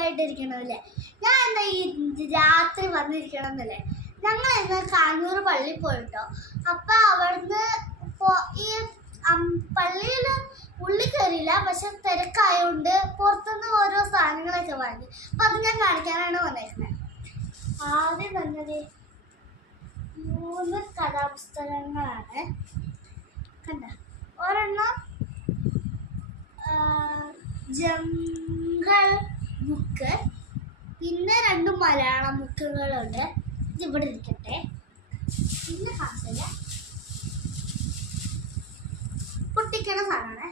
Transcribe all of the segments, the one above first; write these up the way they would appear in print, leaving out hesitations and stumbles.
സുഖമായിട്ടിരിക്കണമല്ലേ? ഞാൻ എന്താ ഈ രാത്രി വന്നിരിക്കണമെന്നല്ലേ? ഞങ്ങൾ ഇന്ന് കാഞ്ഞൂർ പള്ളിയിൽ പോയിട്ടോ. അപ്പം അവിടുന്ന് ഈ പള്ളിയിൽ ഉള്ളിൽ കയറിയില്ല, പക്ഷെ തിരക്കായതുകൊണ്ട് പുറത്തുനിന്ന് ഓരോ സാധനങ്ങളൊക്കെ വാങ്ങി. അപ്പം അത് ഞാൻ കാണിക്കാനാണ് വന്നേക്കുന്നത്. ആദ്യം വന്നത് 3 കഥാപുസ്തകങ്ങളാണ്. കണ്ട, ഒരെണ്ണം ജംഗൾ ബുക്ക്, പിന്നെ 2 മലയാളം ബുക്കുകളുണ്ട്. ഇതിവിടെ ഇരിക്കട്ടെ. പിന്നെ കാണില്ല, പൊട്ടിക്കണ സാധനമാണ്.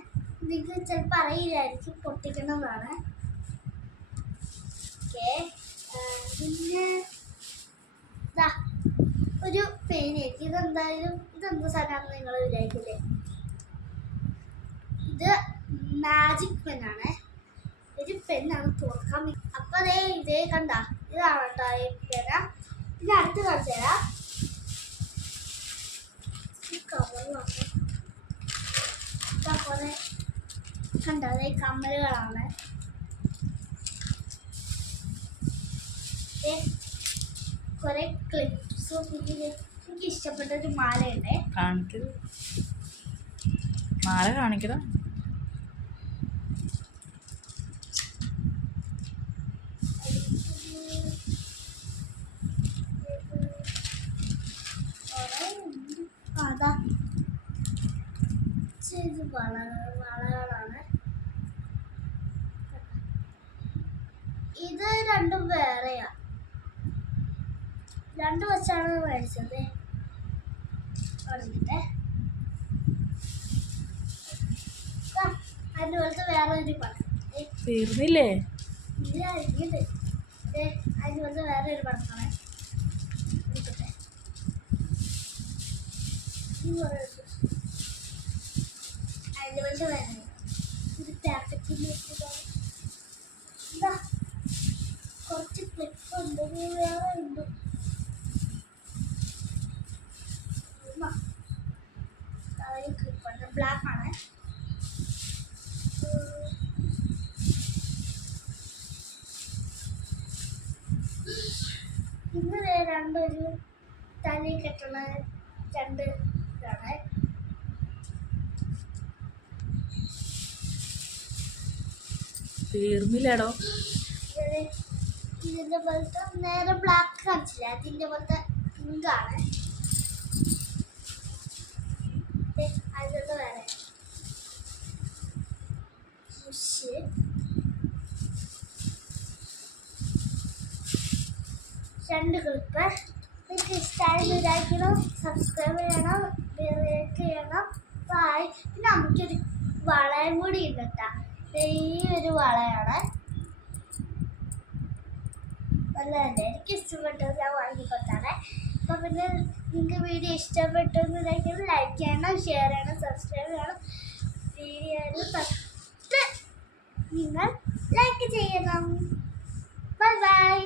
നിങ്ങൾക്ക് ചിലപ്പോൾ അറിയില്ലായിരിക്കും പൊട്ടിക്കണതാണ്. ഓക്കെ, പിന്നെ ഇതാ ഒരു പേനായിരിക്കും. ഇതെന്താ സാധനമാണെന്ന് നിങ്ങൾ വിചാരിക്കില്ലേ? ഇത് മാജിക് പെന്നാണ്. ഒരു പെന്നാണ് തുറക്കാൻ. അപ്പം ഇതേ കണ്ട, ഇതാണ് കേട്ടോ ഈ പെന. പിന്നെ അടുത്ത് കാണിച്ചു തരാം. ഈ കവറിലാണ് കുറെ കണ്ട, അതേ കമ്മലുകളാണ്. കുറെ ക്ലിപ്സും. എനിക്ക് ഇഷ്ടപ്പെട്ട ഒരു മാലയുണ്ട്. മാല കാണിക്കണം. അതാ വളകളാണ്. ഇത് രണ്ടും വേറെയാ, 2 വെച്ചാണ് മേടിച്ചത്. അതുപോലത്തെ വേറെ ഒരു പടം തീർന്നില്ലേ? അതുപോലത്തെ വേറെ ഒരു പടമാണ്. അതുപോലത്തെ വേറെ ഇത് പാക്കറ്റിലേക്ക് കുറച്ച് ക്ലിപ്പ് ഉണ്ട്. വേറെ ഉണ്ട്. ക്ലിപ്പുണ്ട്, ബ്ലാക്ക് ആണ്. ഇന്ന് രണ്ടൊരു തലയിൽ കെട്ടുള്ള 2 ഇതാണ്. തീർന്നില്ലടോ. ഇതിന്റെ പോലത്തെ നേരെ ബ്ലാക്ക് കാണിച്ചില്ല, അതിന്റെ പോലത്തെ പിങ്കാണ്. അതിലത്തെ വേറെ 2 ക്ലിപ്പ്. നിങ്ങൾക്ക് ഇഷ്ടമായെന്ന് വിചാരിക്കണം. സബ്സ്ക്രൈബ് ചെയ്യണം, ലൈക്ക് ചെയ്യണം. ബൈ. പിന്നെ നമുക്കൊരു വളയും കൂടി ഉണ്ട് കേട്ടോ. ഈ ഒരു വളയാണ് നല്ലതല്ലേ, എനിക്ക് ഇഷ്ടപ്പെട്ടത് ഞാൻ വാങ്ങിക്കൊണ്ടാണ്. അപ്പം പിന്നെ നിങ്ങൾക്ക് വീഡിയോ ഇഷ്ടപ്പെട്ടെന്ന് വിചാരിക്കണം. ലൈക്ക് ചെയ്യണം, ഷെയർ ചെയ്യണം, സബ്സ്ക്രൈബ് ചെയ്യണം. വീഡിയോയിൽ തൊട്ട് നിങ്ങൾ ലൈക്ക് ചെയ്യണം. Bye bye.